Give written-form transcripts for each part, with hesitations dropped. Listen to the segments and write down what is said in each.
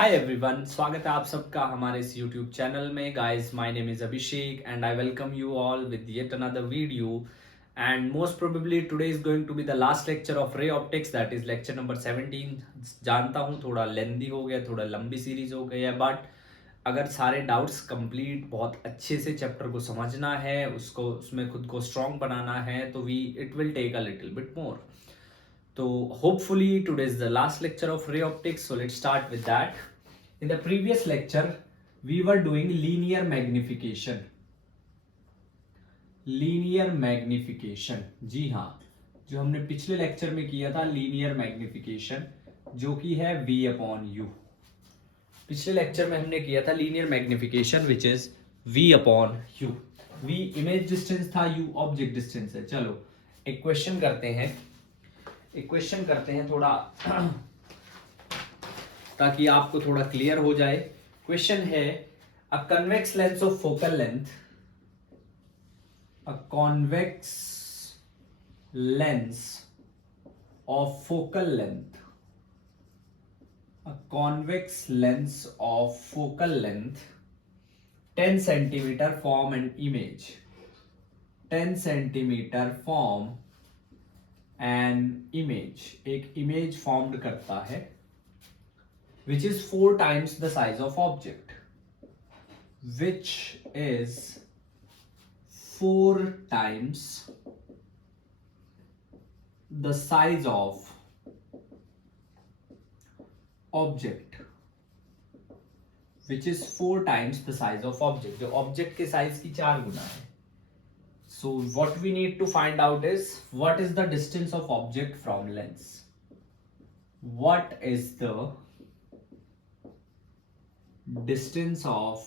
Hi everyone, स्वागत है आप सबका हमारे इस यूट्यूब चैनल में। Guys, my name is Abhishek and I welcome you all with yet another video. And most probably today is going to be the last lecture of ray optics, that is lecture number 17। जानता हूँ थोड़ा लेंदी हो गया, थोड़ा लंबी series हो गई है, बट अगर सारे डाउट्स कंप्लीट बहुत अच्छे से चैप्टर को समझना है, उसको उसमें खुद को स्ट्रॉन्ग बनाना है, तो we it will take a little bit more. So hopefully today is the last lecture of ray optics, so let's start with that. In the previous lecture we were doing linear magnification. Linear magnification, जी हाँ, जो हमने पिछले lecture में किया था linear magnification, जो कि है v अपॉन यू। पिछले लेक्चर में हमने किया था linear magnification which is v upon you. v image distance था, u ऑब्जेक्ट डिस्टेंस है। चलो एक क्वेश्चन करते हैं थोड़ा ताकि आपको थोड़ा क्लियर हो जाए। क्वेश्चन है अ convex lens of focal length, a convex lens of focal length, a convex lens of focal length 10 centimetre form an image, 10 centimetre form an image, एक इमेज फॉर्म्ड करता है which is 4 times the size of object, which is 4 times the size of object, which is 4 times the size of object, जो object के size की 4 गुना है। So what we need to find out is what is the distance of object from lens, what is the distance of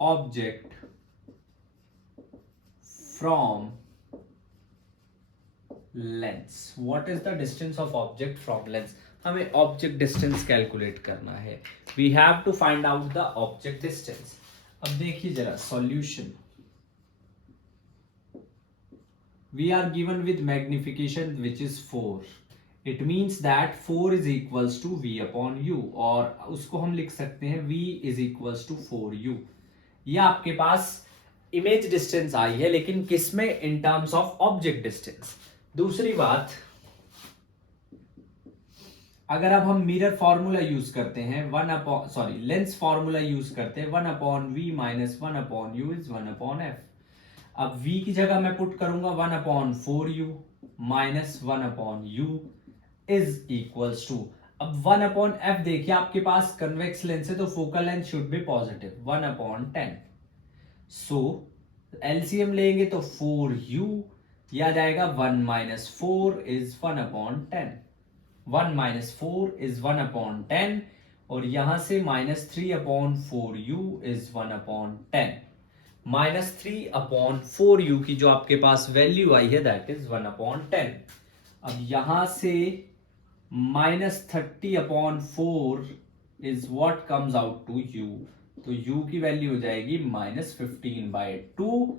object from lens, what is the distance of object from lens। हमें object distance calculate करना है। we have to find out the object distance। अब देखिए जरा solution, we are given with magnification which is 4, it means that 4 is equals to v upon u, और उसको हम लिख सकते हैं v is equals to 4u। ये आपके पास इमेज डिस्टेंस आई है, लेकिन किसमें? In terms of object distance. दूसरी बात, अगर अब हम मिरर फॉर्मूला यूज करते हैं लेंस फॉर्मूला यूज करते हैं 1 upon v minus 1 upon u is 1 upon f. अब v की जगह मैं पुट करूंगा 1 upon 4u minus 1 upon u is equals to, अब 1 अपॉन एफ देखिए आपके पास कन्वेक्स लेंस है तो focal length should be positive 1 upon 10। So LCM लेंगे तो 4u, यह आ जाएगा 1 minus 4 is 1 upon 10, 1 minus 4 is 1 upon 10, और यहां से minus 3 upon 4u is 1 upon 10। Minus 3 upon 4u की जो आपके पास वैल्यू आई है दैट इज 1 अपॉन 10। अब यहां से minus 30 upon 4 is what comes out to u, तो u की वैल्यू हो जाएगी माइनस 15/2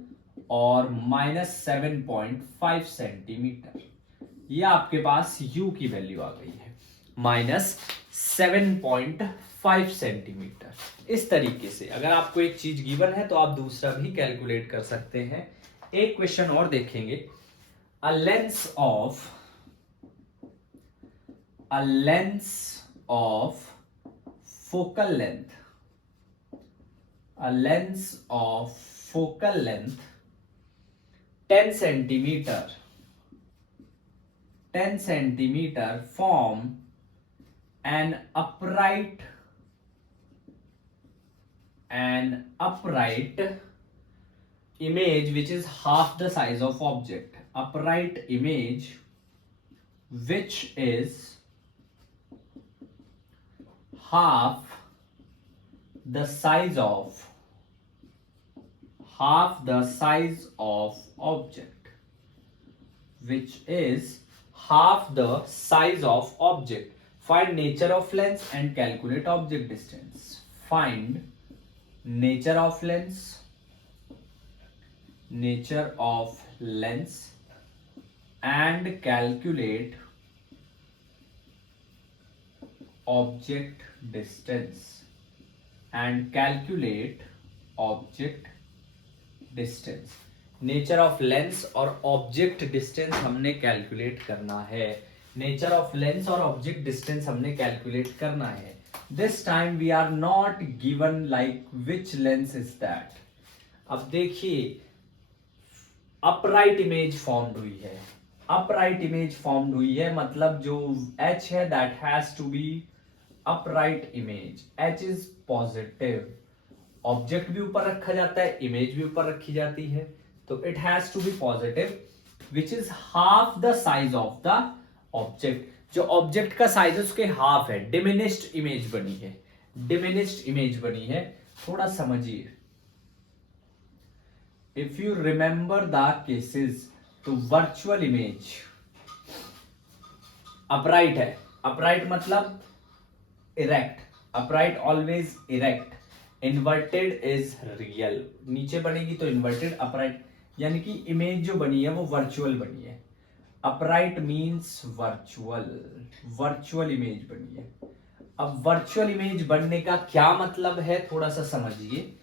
और माइनस 7.5 सेंटीमीटर। ये आपके पास u की वैल्यू आ गई है माइनस 7.5 सेंटीमीटर। इस तरीके से अगर आपको एक चीज गिवन है तो आप दूसरा भी कैलकुलेट कर सकते हैं। एक क्वेश्चन और देखेंगे, a lens of focal length, a lens of focal length 10 centimeter form an upright image which is half the size of object, upright image which is half the size of object, which is half the size of object. Find nature of lens and calculate object distance. Find nature of lens and calculate object distance and calculate object distance. Nature of lens और object distance हमने calculate करना है. Nature of lens और object distance हमने calculate करना है. This time we are not given like which lens is that. अब देखिए अपराइट इमेज फॉर्म्ड हुई है. अपराइट इमेज फॉर्म्ड हुई है मतलब जो H है that has to be upright image. H is positive. Object भी ऊपर रखा जाता है, इमेज भी ऊपर रखी जाती है, तो it has to be positive which is half the size of the object. जो ऑब्जेक्ट का साइज है उसके हाफ है. डिमिनिश्ड इमेज बनी है. डिमिनिश्ड इमेज बनी है. थोड़ा समझिए. If you remember the cases तो वर्चुअल इमेज अपराइट है. अपराइट मतलब erect. Upright always erect. Inverted is real. नीचे बनेगी तो इन्वर्टेड. अपराइट यानी कि इमेज जो बनी है वो वर्चुअल बनी है. Upright means virtual. Virtual image बनी है. अब वर्चुअल इमेज बनने का क्या मतलब है थोड़ा सा समझिए.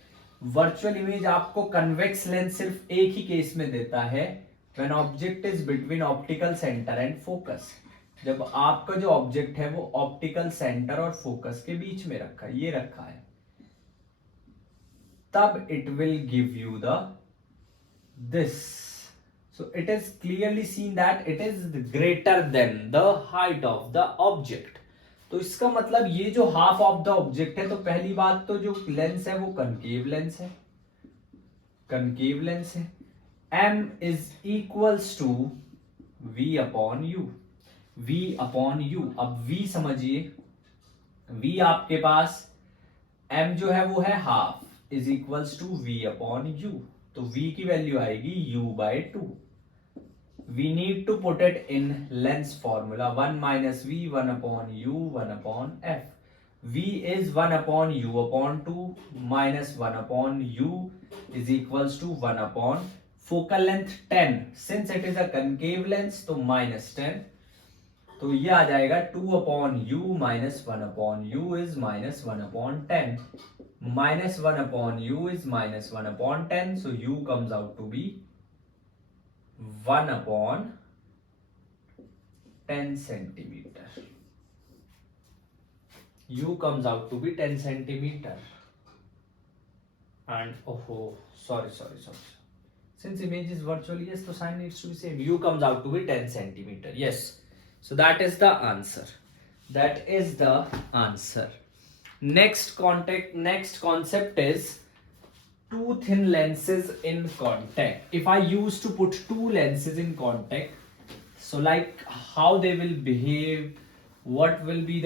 वर्चुअल इमेज आपको कन्वेक्स लेंस सिर्फ एक ही केस में देता है, when object is between optical centre and focus. जब आपका जो ऑब्जेक्ट है वो ऑप्टिकल सेंटर और फोकस के बीच में रखा है, ये रखा है, तब it will give you the this. So it is clearly seen that it is greater than the height of the object. तो इसका मतलब ये जो हाफ ऑफ द ऑब्जेक्ट है, तो पहली बात तो जो लेंस है वो कनकेव लेंस है. कनकेव लेंस है. M is equals to V upon U. V upon U. अब V समझिए. V आपके पास M जो है वो है half is equals to V upon U. तो V की वैल्यू आएगी U by 2. We need to put it in lens formula. 1 minus V, 1 upon U, 1 upon F. V is 1 upon U upon 2 minus 1 upon U is equals to 1 upon focal length 10. Since it is a concave lens तो minus 10. तो ये आ जाएगा 2 upon U minus 1 upon U is minus 1 upon 10. Minus 1 upon U is minus 1 upon 10. So U comes out to be 1 upon 10 centimeter. U comes out to be 10 centimeter. And sorry. Since image is virtual, yes, so sign needs to be same. U comes out to be 10 centimeter. Yes. So that is the answer. That is the answer. Next concept is two thin lenses in contact. If I used to put two lenses in contact, so like how they will behave, what will be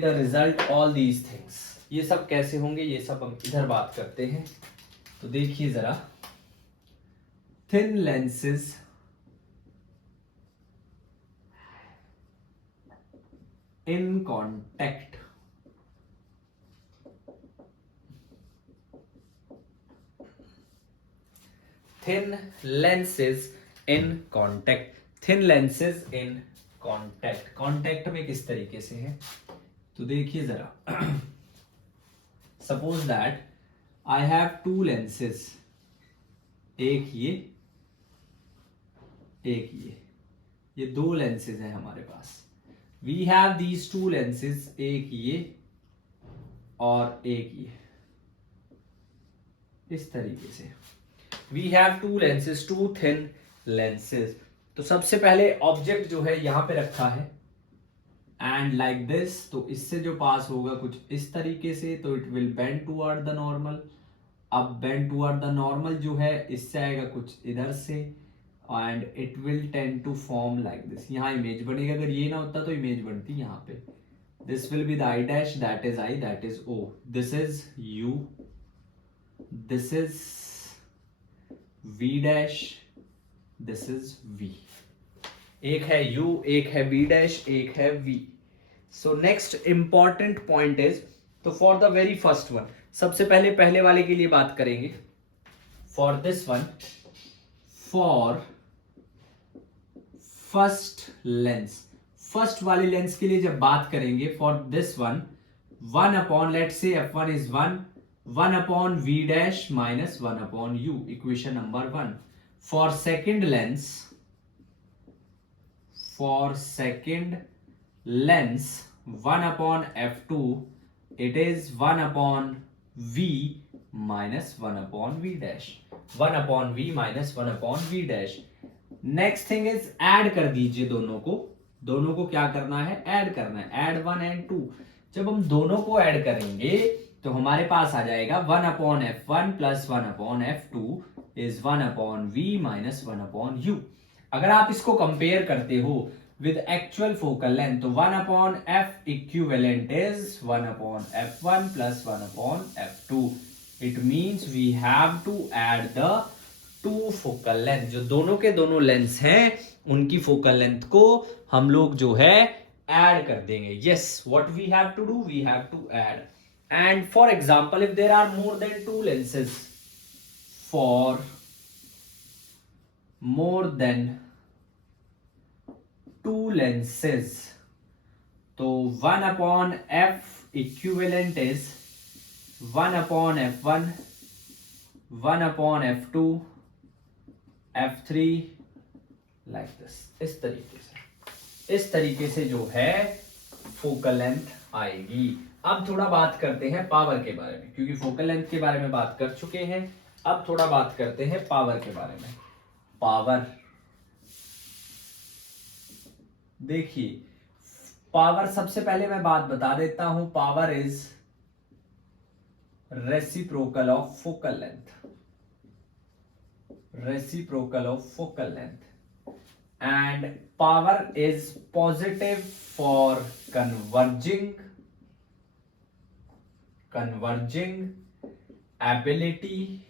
the result, all these things. ये सब कैसे होंगे, ये सब हम इधर बात करते हैं. तो देखिए जरा, thin lenses in contact. Thin lenses in contact. Thin lenses in contact. Contact में किस तरीके से है तो देखिए जरा. Suppose that I have two lenses. एक ये दो lenses हैं हमारे पास. We have these two lenses. एक ये और एक ये. इस तरीके से we have two lenses, two thin lenses. तो सबसे पहले ऑब्जेक्ट जो है यहां पे रखा है एंड लाइक दिस. तो इससे जो पास होगा कुछ इस तरीके से, तो it will bend toward the normal. अब बेंड टुवर्ड द नॉर्मल जो है इससे आएगा कुछ इधर से and it will tend to form like this. यहाँ इमेज बनेगा. अगर ये ना होता तो इमेज बनती यहाँ पे. This will be the I dash, that is I, that is O. This is u, this is V dash, this is V. एक है U, एक है V dash, एक है V. So next important point is, तो for the very first one, सबसे पहले वाले के लिए बात करेंगे. For this one, for first lens. First वाली लेंस के लिए जब बात करेंगे for this one, 1 upon let say f1 is 1 upon v dash minus 1 upon u, equation number 1. For second lens 1 upon f2 it is 1 upon v minus 1 upon v dash, 1 upon v minus 1 upon v dash. Next thing is add कर दीजिए दोनों को क्या करना है, add करना है, add 1 and 2. जब हम दोनों को ऐड करेंगे तो हमारे पास आ जाएगा 1 upon f1 plus 1 upon f2 is 1 upon v minus 1 upon u. अगर आप इसको कंपेयर करते हो with actual focal length, तो 1 upon f equivalent is 1 upon f1 plus 1 upon f2. It means we have to add the two focal length. जो दोनों के दोनों लेंस हैं उनकी focal length को हम लोग जो है add कर देंगे. Yes, what we have to do? We have to add. And for example, if there are more than two lenses, for more than two lenses, तो 1 upon f equivalent is 1 upon f1, 1 upon f2, f3 like this. इस तरीके से जो है focal length आएगी. अब थोड़ा बात करते हैं पावर के बारे में, क्योंकि फोकल लेंथ के बारे में बात कर चुके हैं. अब थोड़ा बात करते हैं पावर के बारे में. पावर देखिए, पावर सबसे पहले मैं बात बता देता हूं. Power is reciprocal of focal length, reciprocal of focal length. And power is positive for converging ability,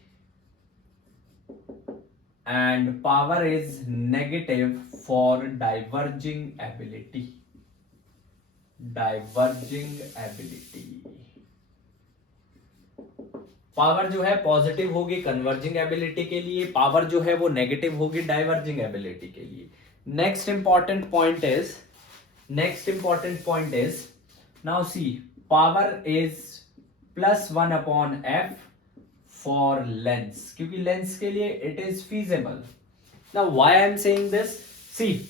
and power is negative for diverging ability. Power जो है पॉजिटिव होगी कन्वर्जिंग एबिलिटी के लिए, पावर जो है वो नेगेटिव होगी डाइवर्जिंग एबिलिटी के लिए. Next important point is now see, power is plus 1 upon f for lens, क्योंकि लेंस के लिए it is feasible. Now why I am saying this, see,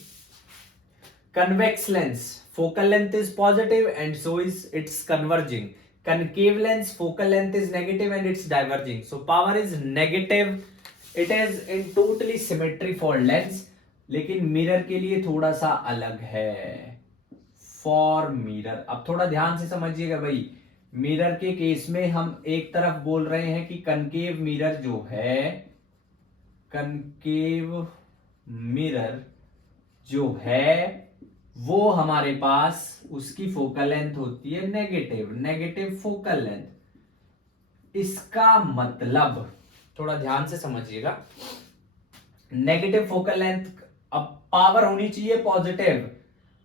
convex lens focal length is positive and so is it's converging. Concave lens focal length is negative and it's diverging. So power is negative. It is in totally symmetry for lens, लेकिन mirror के लिए थोड़ा सा अलग है. For mirror, अब थोड़ा ध्यान से समझिएगा भाई. मिरर के केस में हम एक तरफ बोल रहे हैं कि कनकेव मिरर जो है, कनकेव मिरर जो है वो हमारे पास उसकी फोकल लेंथ होती है नेगेटिव फोकल लेंथ. इसका मतलब थोड़ा ध्यान से समझिएगा, नेगेटिव फोकल लेंथ, अब पावर होनी चाहिए पॉजिटिव,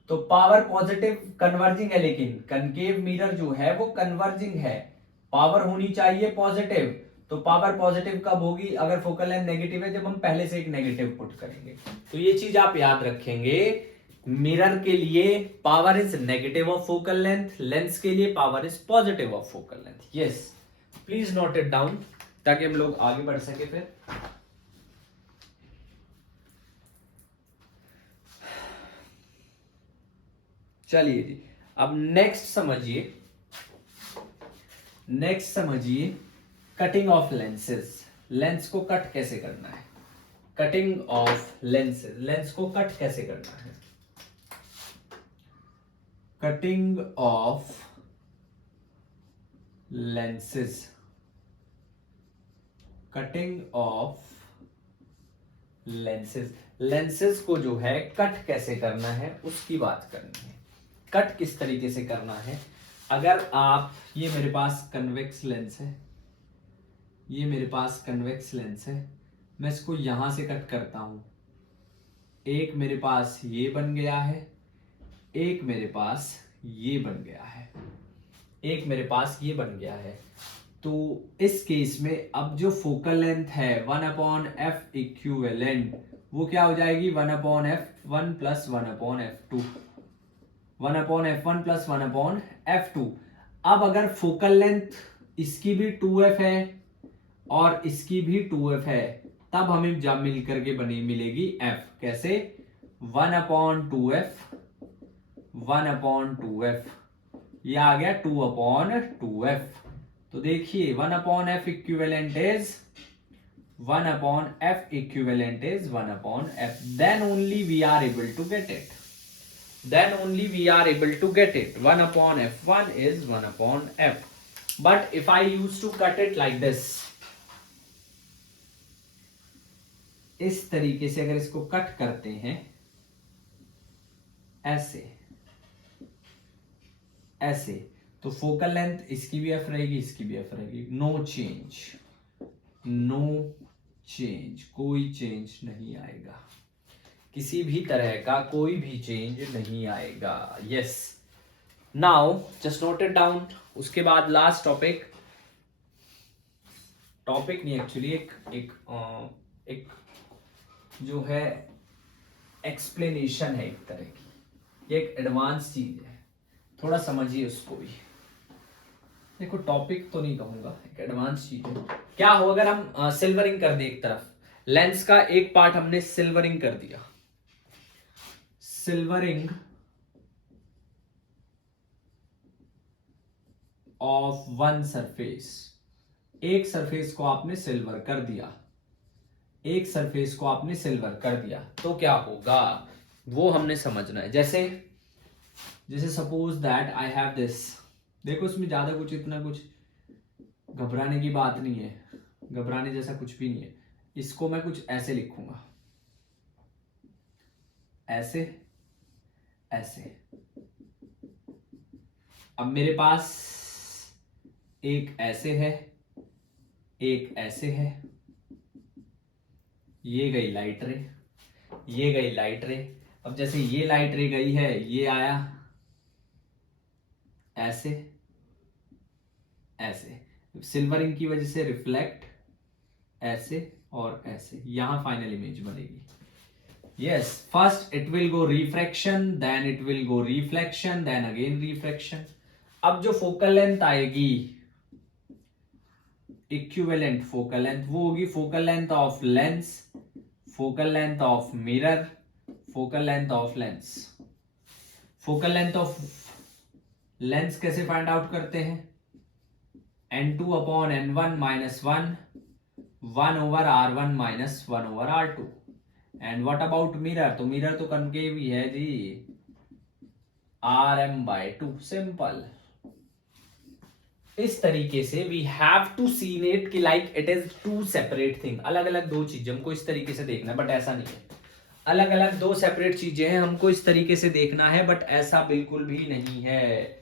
तो पावर पॉजिटिव कन्वर्जिंग है, लेकिन कनकेव मिरर जो है वो कन्वर्जिंग है. पावर होनी चाहिए पॉजिटिव, तो पावर पॉजिटिव कब होगी, अगर फोकल लेंथ नेगेटिव है, जब हम पहले से एक नेगेटिव पुट करेंगे. तो ये चीज आप याद रखेंगे. मिरर के लिए power is negative of focal length, lens के लिए power is positive of focal length. Yes, please note it down ताकि हम लोग आगे बढ़ सके. फिर चलिए जी, अब नेक्स्ट समझिए कटिंग ऑफ लेंसेज. लेंस को कट कैसे करना है, कटिंग ऑफ लेंसेज, लेंस को कट कैसे करना है. कटिंग ऑफ लेंसेज, लेंसेज को जो है कट कैसे करना है उसकी बात करनी है. कट किस तरीके से करना है. अगर आप, ये मेरे पास कन्वेक्स लेंस है, मैं इसको यहां से कट करता हूं. एक मेरे पास ये बन गया है, एक मेरे पास ये बन गया है, तो इस केस में अब जो फोकल लेंथ है 1 अपॉन f इक्विवेलेंट, वो क्या हो जाएगी 1 upon f1 plus 1 upon f2. 1/f1 plus 1/f2। अब अगर फोकल लेंथ इसकी भी 2f है और इसकी भी 2f है, तब हमें जब मिल करके बनी मिलेगी f। कैसे? 1/2f 1/2f, ये आ गया 2/2f। तो देखिए 1/f equivalent is 1/f equivalent is 1/f. Then only we are able to get it. Then only we are able to get it. 1/f1 is 1/f. But if I used to cut it like this, इस तरीके से अगर इसको cut करते हैं ऐसे ऐसे, तो फोकल लेंथ इसकी भी एफ रहेगी, इसकी भी एफ रहेगी। नो चेंज, नो चेंज, कोई चेंज नहीं आएगा, किसी भी तरह का कोई भी चेंज नहीं आएगा। Yes, now just note it down. उसके बाद लास्ट टॉपिक नहीं एक्चुअली एक जो है एक्सप्लेनेशन है एक तरह की, ये एक एडवांस चीज है, थोड़ा समझिए उसको भी। देखो टॉपिक तो नहीं कहूंगा, एक एडवांस चीज है। क्या हो अगर हम सिल्वरिंग कर दे, एक तरफ लेंस का एक पार्ट हमने सिल्वरिंग कर दिया, सिल्वरिंग ऑफ वन सरफेस, एक सरफेस को आपने सिल्वर कर दिया, एक सरफेस को आपने सिल्वर कर दिया, तो क्या होगा वो हमने समझना है। जैसे suppose that I have this, देखो इसमें ज्यादा कुछ इतना कुछ घबराने की बात नहीं है, घबराने जैसा कुछ भी नहीं है। इसको मैं कुछ ऐसे लिखूंगा, ऐसे ऐसे। अब मेरे पास एक ऐसे है, एक ऐसे है, ये गई लाइट रे, ये गई लाइट रे। अब जैसे ये लाइट रे गई है, ये आया ऐसे ऐसे, सिल्वरिंग की वजह से रिफ्लेक्ट ऐसे और ऐसे, यहां फाइनल इमेज बनेगी। Yes, first it will go refraction, then it will go reflection, then again refraction. अब जो फोकल लेंथ आएगी इक्विवेलेंट फोकल लेंथ, वो होगी focal length of lens, focal length of mirror, focal length of lens. Focal length of lens कैसे find out करते हैं? n2/n1 - 1 1/r1 - 1/r2। And what about mirror? तो mirror तो concave ही है जी, rm/2। सिंपल। इस तरीके से we have to seen it कि like it is two separate thing, अलग अलग दो चीजें हमको इस तरीके से देखना है, बट ऐसा नहीं है। अलग अलग दो सेपरेट चीजें हैं, हमको इस तरीके से देखना है, बट ऐसा बिल्कुल भी नहीं है।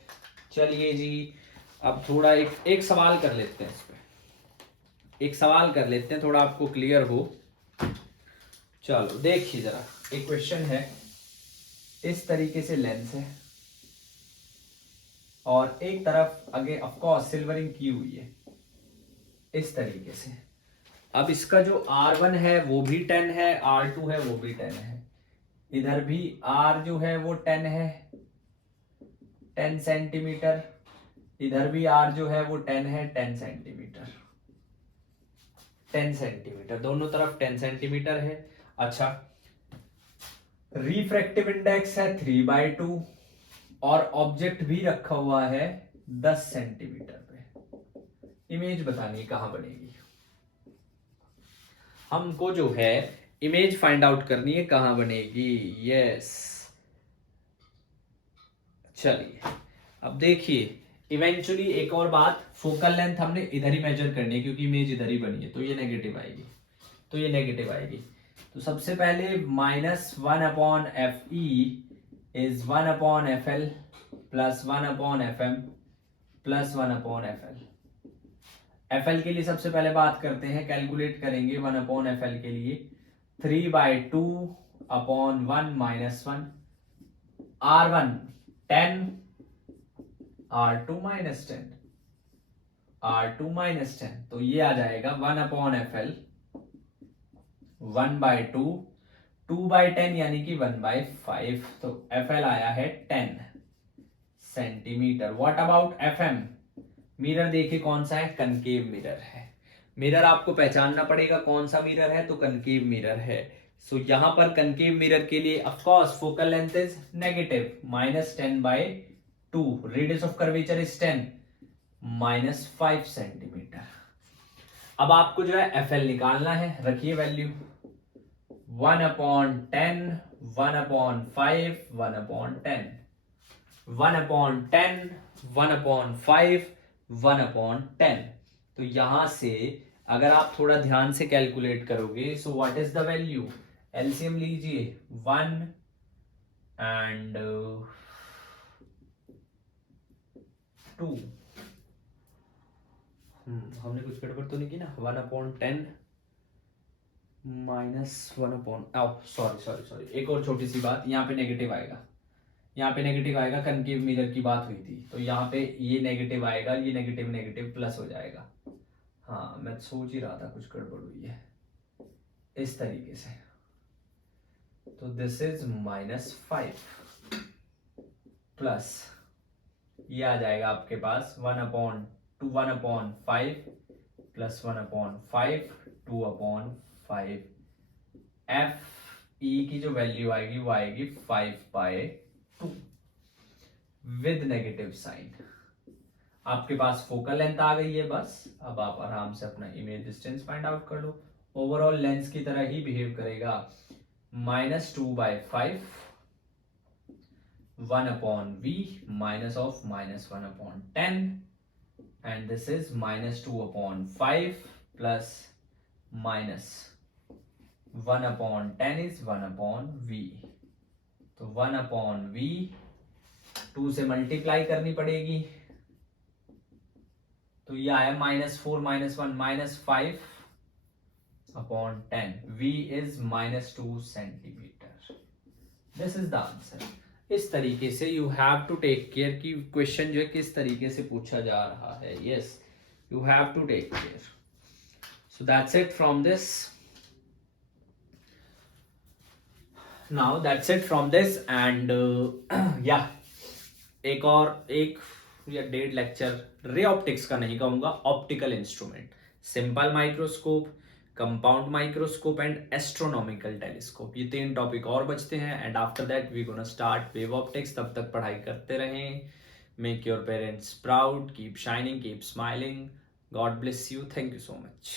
चलिए जी, अब थोड़ा एक सवाल कर लेते हैं, इस पे एक सवाल कर लेते हैं, थोड़ा आपको क्लियर हो। चलो देखिए जरा, एक क्वेश्चन है, इस तरीके से लेंस है और एक तरफ आगे ऑफ कोर्स सिल्वरिंग की हुई है इस तरीके से। अब इसका जो R1 है वो भी 10 है, R2 है वो भी 10 है, इधर भी R जो है वो 10 है, 10 सेंटीमीटर, इधर भी R जो है वो 10 है, 10 सेंटीमीटर, 10 सेंटीमीटर, दोनों तरफ 10 सेंटीमीटर है। अच्छा, रिफ्रैक्टिव इंडेक्स है 3/2 और ऑब्जेक्ट भी रखा हुआ है 10 सेंटीमीटर पे। इमेज बतानी कहां बनेगी, हमको जो है इमेज फाइंड आउट करनी है, कहां बनेगी। यस, चलिए अब देखिए, इवेंचुअली एक और बात, फोकल लेंथ हमने इधर ही मेजर करनी है क्योंकि इमेज इधर ही बनी है, तो ये नेगेटिव आएगी, तो ये नेगेटिव आएगी। तो सबसे पहले -1/fe is 1/fl plus 1/fm plus 1/fl। fl के लिए सबसे पहले बात करते हैं, कैलकुलेट करेंगे 1/fl के लिए 3/2/1 - 1, R1 10, R2 - 10, R2 - 10, तो ये आ जाएगा 1/fl 1/2, 2/10 यानी कि 1/5, तो fl आया है 10। Centimetre. What about FM? Mirror देखिए कौन सा है, कनकेव मिरर है। मिरर आपको पहचानना पड़ेगा कौन सा मिरर है, तो कनकेव मिरर है। सो यहां पर कनकेव मिरर के लिए of course focal length is negative -10/2, radius of curvature is 10 -5 centimetre. अब आपको जो है एफएल निकालना है, रखिए वैल्यू 1/10, 1/5, 1/10, 1/10, 1/5, 1/10। तो यहां से अगर आप थोड़ा ध्यान से कैलकुलेट करोगे, so what is the value? LCM लीजिए 1 एंड 2। हमने कुछ गड़बड़ तो नहीं की ना? 1/10 -1/, एक और छोटी सी बात, यहाँ पे नेगेटिव आएगा, यहाँ पे नेगेटिव आएगा, कनकेव मिरर की बात हुई थी, तो यहाँ पे ये नेगेटिव आएगा, ये नेगेटिव नेगेटिव प्लस हो जाएगा। हाँ मैं सोच ही रहा था कुछ गड़बड़ हुई है, इस तरीके से। तो दिस इज -5 प्लस ये आ जाएगा आपके पास 1/5 प्लस 1/5, 2/5। एफ ई की जो वैल्यू आएगी वो आएगी 5/2 विद नेगेटिव साइन। आपके पास फोकल लेंथ आ गई है, बस अब आप आराम से अपना इमेज डिस्टेंस फाइंड आउट कर लो। ओवरऑल लेंस की तरह ही बिहेव करेगा, -2/5 1/v minus of -1/10, and this is -2/5 plus -1/10 is 1/v। तो 1/v 2 से मल्टीप्लाई करनी पड़ेगी, तो ये आया -4 -1 -5/10। v is -2 centimetre. This is the answer. इस तरीके से you have to take care कि क्वेश्चन जो है किस तरीके से पूछा जा रहा है। Yes, you have to take care. So that's it from this. Now that's it from this and या एक या 1.5 लेक्चर रे ऑप्टिक्स का नहीं कहूंगा, optical instrument, simple microscope, compound microscope and astronomical telescope, ये 3 टॉपिक और बचते हैं। And after that we gonna start wave optics. तब तक पढ़ाई करते रहें। Make your parents proud, keep shining, keep smiling. God bless you, thank you so much.